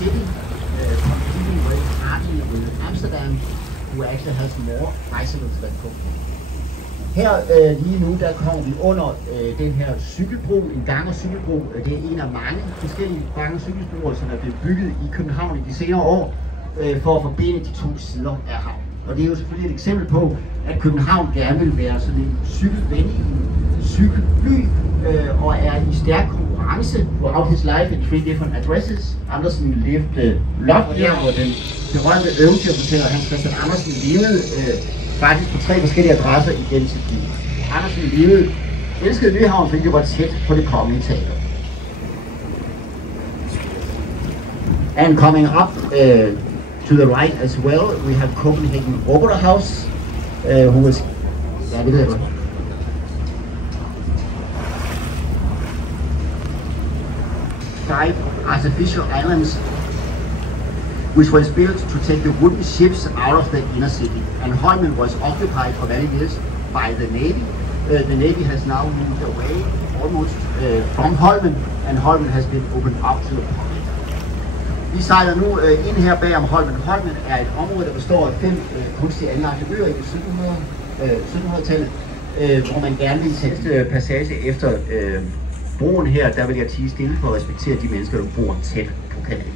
City competing very hardly with Amsterdam, who actually has more bicycles than Copenhagen. Her lige nu, der kommer vi under den her cykelbro, en gang- og cykelbro. Det er en af mange forskellige gang- og cykelbroer, som er blevet bygget i København i de senere år, for at forbinde de to sider af havnen. Og det er jo selvfølgelig et eksempel på, at København gerne vil være sådan en cykelvenlig cykelby, og er i stærk konkurrence. Throughout his life in 3 different addresses. Andersen levede lot her, hvor den berømte eventyrfortæller Hans Christian Andersen levede faktisk på 3 forskellige adresser igennem sit liv. Andersen levede, elskede Nyhavn, fordi det var tæt på det kongelige teater. And coming up to the right as well, we have Copenhagen Opera House, who was, ja, det ved jeg godt. Five artificial islands, which was built to take the wooden ships out of the inner city. And Holmen was occupied for many years by the Navy. The Navy has now moved away almost from Holmen, and Holmen has been opened up to the public. Vi sejler nu ind her bag om Holmen. Holmen er et område, der består af 5 kunstige anlagte øer i 1700-tallet, hvor man gerne vil sætte passage efter broen her. Der vil jeg tie stille for at respektere de mennesker, der bor tæt på kanalen.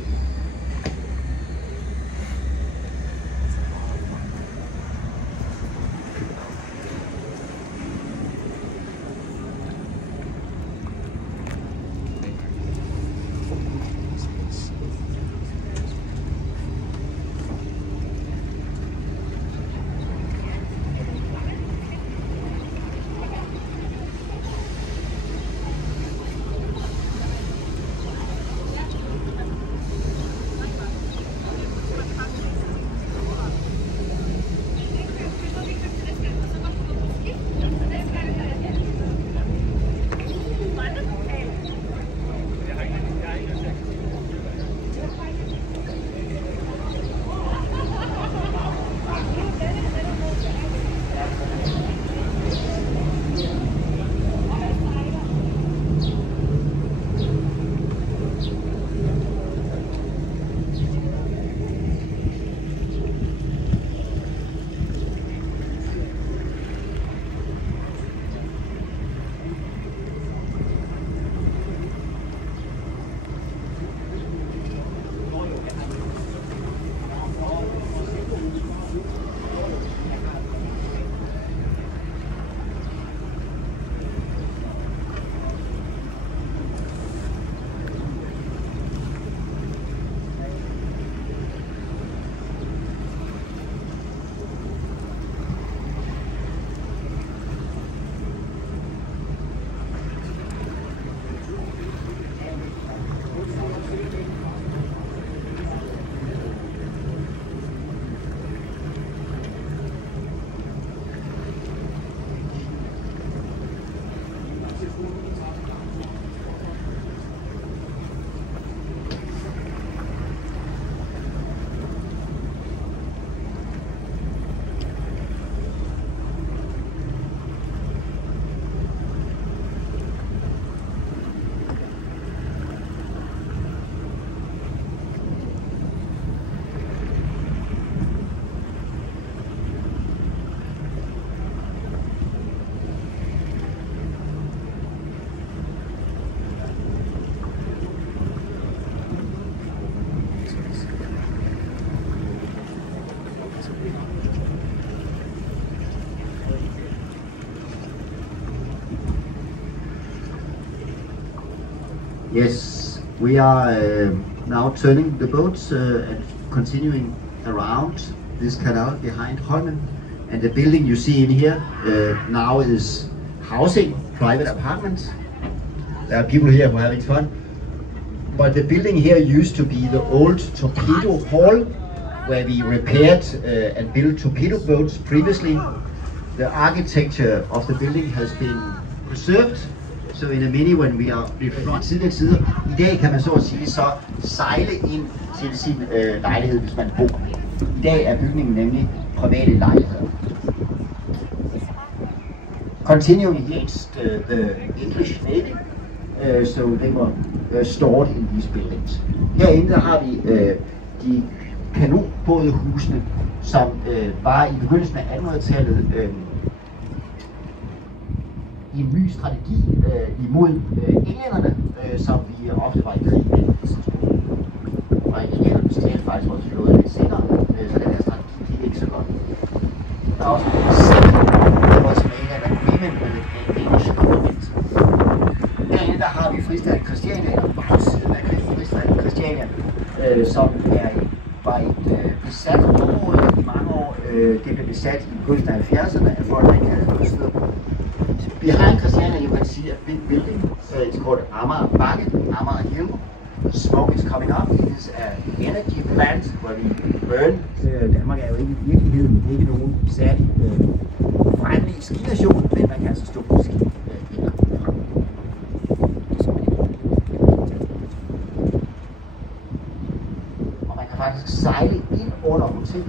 Yes, we are now turning the boats and continuing around this canal behind Holmen. And the building you see in here now is housing private apartments. There are people here who are having fun. But the building here used to be the old torpedo hall, where we repaired and built torpedo boats previously. The architecture of the building has been preserved. So in a minute when we are i tidligere tider, i dag kan man så at sige så sejle ind til sin lejlighed, hvis man bor. I dag er bygningen nemlig private lejligheder. Continuing against the English Navy, so they were stored in these buildings. Herinde der har vi de kanonbådehusene, som var i begyndelsen af 1800-tallet i en ny strategi imod englænderne, som vi ofte var i krig med. Og englænderne stjal faktisk vores flåde lidt senere, så den her strategi gik ikke så godt. Der er også was made an agreement with the English government. Derinde der har vi fristaden Christiania, eller bagsiden af fristaden Christiania, som var et besat område i mange år. Det blev besat i begyndelsen af 70'erne af folk, der ikke havde noget sted. Behind Christiania, you can see a big building. It's called Amager Bakke, Amager Hill. Smoke is coming up. It is an energy plant where we burn. Danmark er jo ikke i virkeligheden ikke nogen særlig fremlig skination, men man kan altså stå på ski. Og man kan faktisk sejle ind under hotellet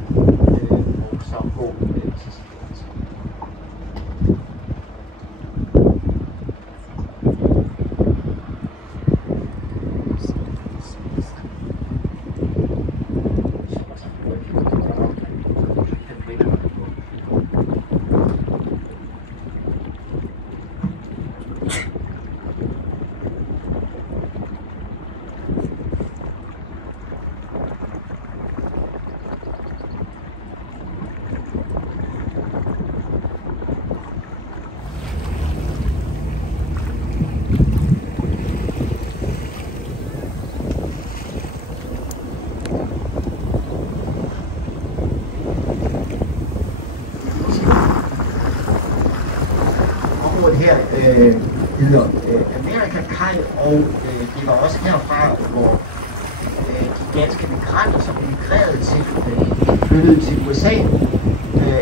og så gå til ski. Her hedder Amerika Kaj, og det var også herfra, hvor de danske migranter, som emigrerede til, flyttede til USA,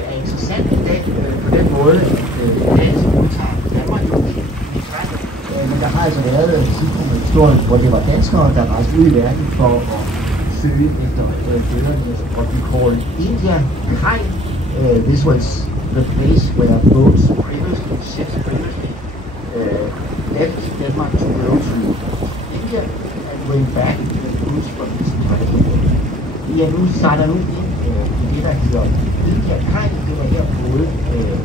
er interessant i dag på den måde, at dansk udtager Danmark jo men der har altså været tidspunkt i historien, hvor det var danskere, der rejste ud i verden for at søge efter bedre what we call India Kaj. This was the place where boats previously, ships previously left Denmark to go to India and went back to the goods from this country. Vi er nu sejler nu ind i det, der hedder India Kaj. Det var her både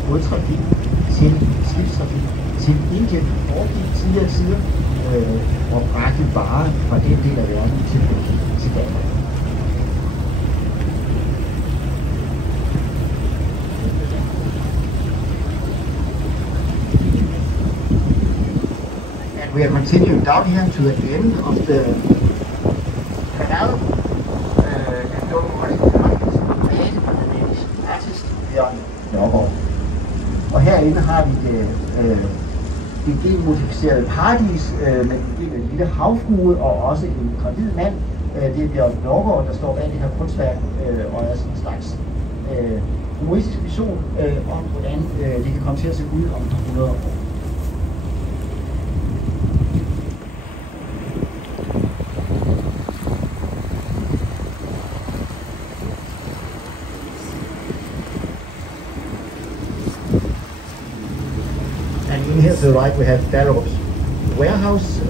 bådtrafik til skibstrafik til Indien foregik tidligere tider og bragte varer fra den del af verden til Danmark. We are continuing down here to the end of the canal and don't worry, created by the Danish artist Bjørn Nørgaard. Og herinde har vi det genmodificerede paradis med en lille havfrue og også en gravid mand. Det er Bjørn Nørgaard, der står bag det her kunstværk og er sådan en slags humoristisk vision om, hvordan det kan komme til at se ud om 100 år. Here to the right we have Ballerups warehouse,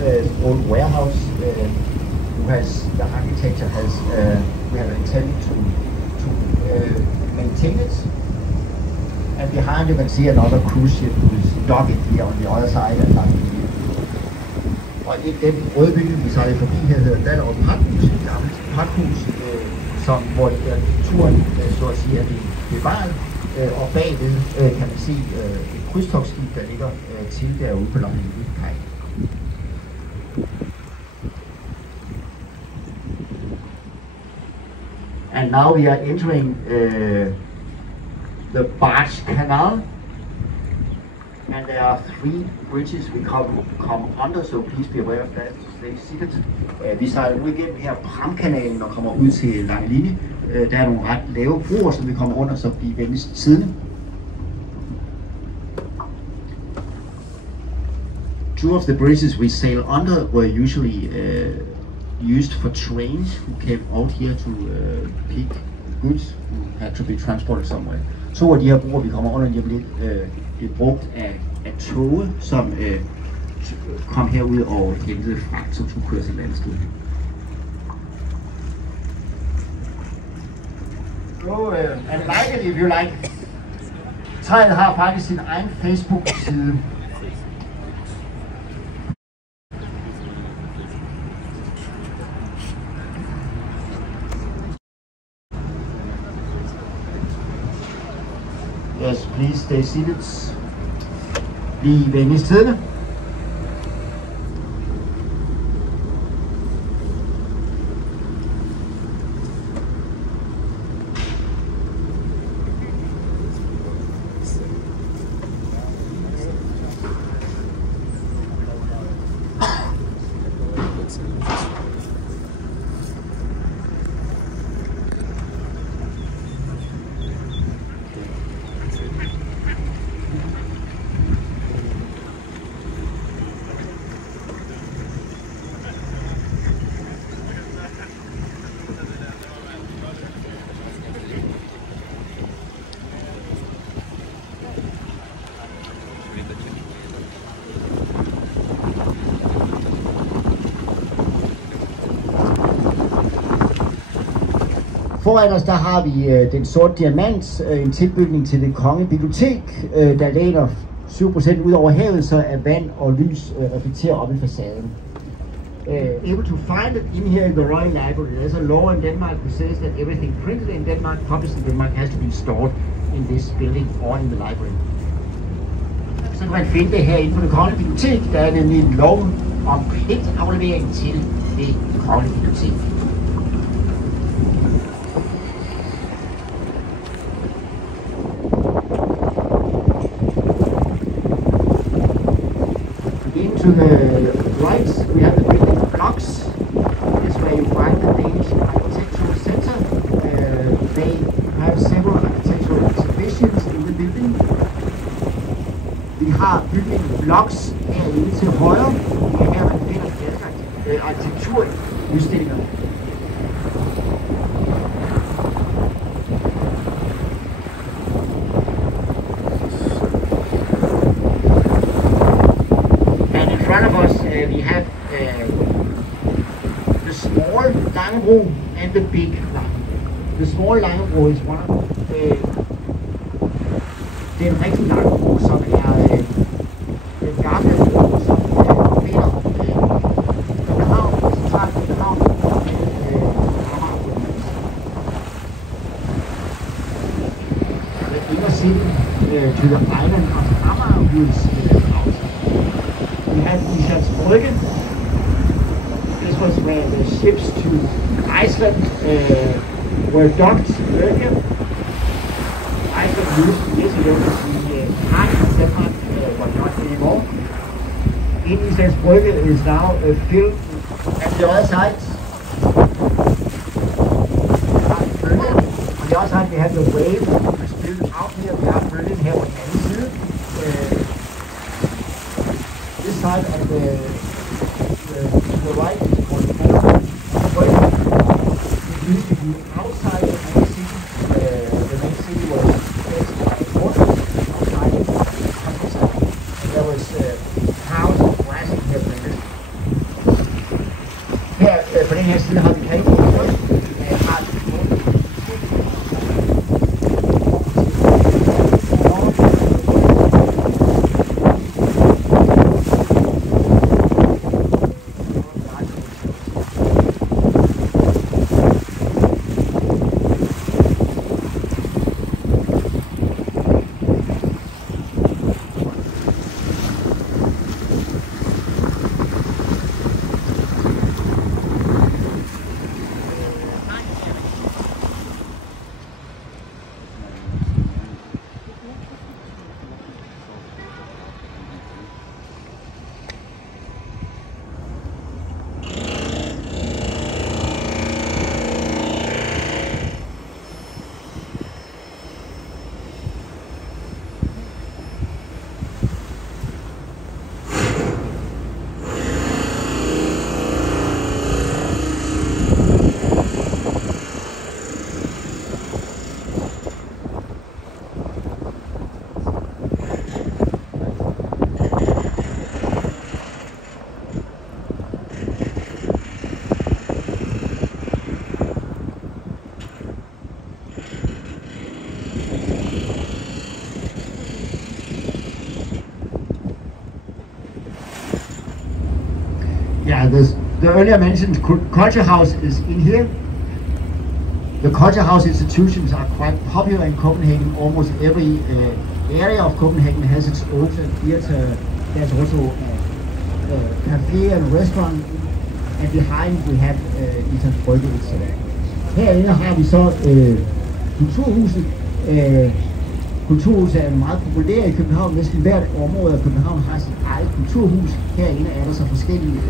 old warehouse, who has the architecture has we have intended to maintain it. And behind you can see another cruise ship who is docked here on the other side and like here. Og den røde bygning vi sejler forbi her hedder Ballerup Pakhus, et gammelt pakhus, som hvor turen så at sige er bevaret. Og bagved kan man se et krydstogtskib, der ligger til derude på Longyearbyen Kaj. And now we are entering the Barge Canal. And there are 3 bridges we come under, so please be aware of that. Stay seated. Vi sejler nu igennem her Pramkanalen og kommer ud til Langelinie. Der er nogle ret lave broer, som vi kommer under, så bliv venligst siddende. 2 of the bridges we sail under were usually used for trains who came out here to pick goods who had to be transported somewhere. 2 af de her broer, vi kommer under lige om lidt, bliver brugt af toge, som kom herud og hentede fragt, som skulle køres et andet sted. So, and like it if you like. Træet har faktisk sin egen Facebook-side. Yes, please stay seated. Bliv venligst siddende. Foran os der har vi den sorte diamant, en tilbygning til det kongelige bibliotek, der læner 7% ud over havet, så er vand og lys reflekterer op i facaden. Able to find it in here in the Royal Library. There's a law in Denmark that says that everything printed in Denmark, published in Denmark, has to be stored in this building or in the library. Så kan man finde det her inde på det kongelige bibliotek. Der er nemlig en lov om pligtaflevering til det kongelige bibliotek. To the right, we have the building blocks. This is where you find the Danish Architectural Center. They have several architectural exhibitions in the building. Vi har bygningen blocks herinde til højre. Det er her, man finder flere arkitekturudstillinger. We have the small Langebro and the big Langebro. The small Langebro is one of den rigtige Langebro, som er den gamle bro, som finder København, centralt København, the inner city to the island of Amager was we had Islands Brygge. This was where the ships to Iceland were docked earlier. Iceland used years ago to be part of Denmark, but not anymore. In Islands Brygge is now filled at the other side. On the other side we have the wave that was built out here. We have Berlin here on the other side. This side of to the right is called the Canal. It used to be outside of the city. The main city was outside of the countryside. There was cows and grass in here planted. Her på den her side har vi Kalvebroen. Yeah, the earlier mentioned culture house is in here. The culture house institutions are quite popular in Copenhagen. Almost every area of Copenhagen has its own theater. There's also a cafe and restaurant, and behind we have Islands Brygge itself. Herinde har vi så Kulturhuset. Kulturhuset er meget populært i København. Næsten hvert område af København har sit eget kulturhus. Herinde er der så forskellige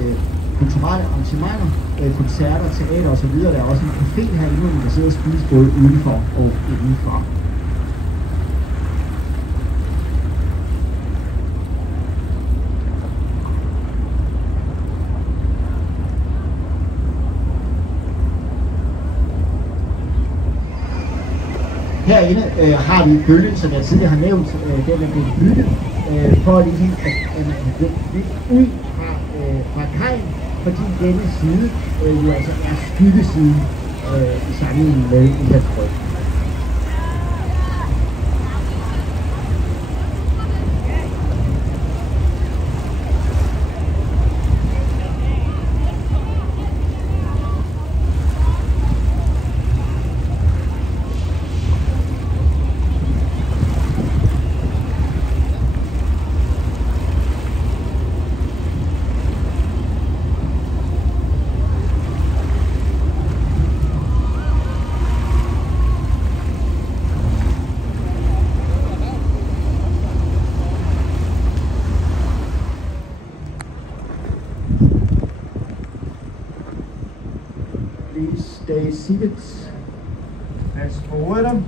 kulturelle arrangementer, koncerter, teater osv. Der er også en café herinde, hvor man kan sidde og spise både udenfor og indenfor. Herinde har vi bølgen, som jeg tidligere har nævnt, den er blevet bygget for ligesom at man kan bygge ud fra kajen, fordi denne side jo altså er skyggesiden i sammenligning med Islands Brygge. Please stay seated as forward.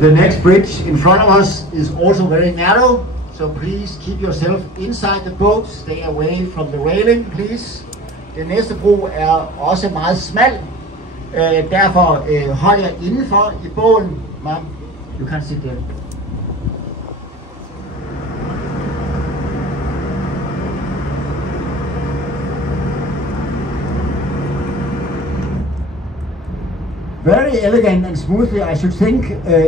The next bridge in front of us is also very narrow. So please keep yourself inside the boat, stay away from the railing, please. Den næste bro er også meget smal, derfor hold jer indenfor i båden. Mom, you can sit there. Very elegant and smoothly, I should think.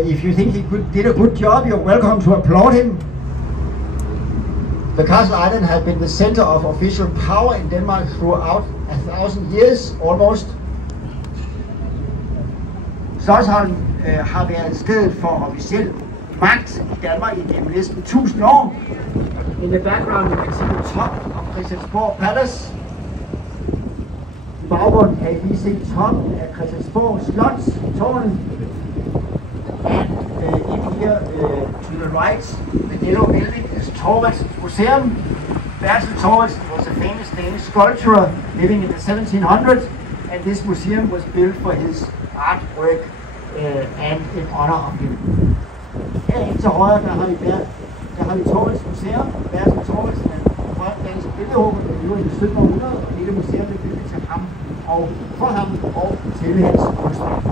If you think he did a good job, you're welcome to applaud him. The Castle Island has been the center of official power in Denmark throughout 1,000 years, almost. Slotsholm har været stedet for officiel magt i Danmark igennem næsten 1000 år. In the background you can see the top of Christiansborg Palace. I baggrunden kan I lige se toppen af Christiansborg Slots, tårnet. And in here to the right, the yellow building is Thorvaldsens Museum. Bertel Thorvaldsen was a famous Danish sculptor living in the 1700s, and this museum was built for his artwork and in honor of him. Herinde til højre, der har vi Thorvaldsens Museum. Bertel Thorvaldsen er en grøn dansk billedhugger, der lever i 1700, og hele museet blev bygget til ham og for ham og til hans kunstner.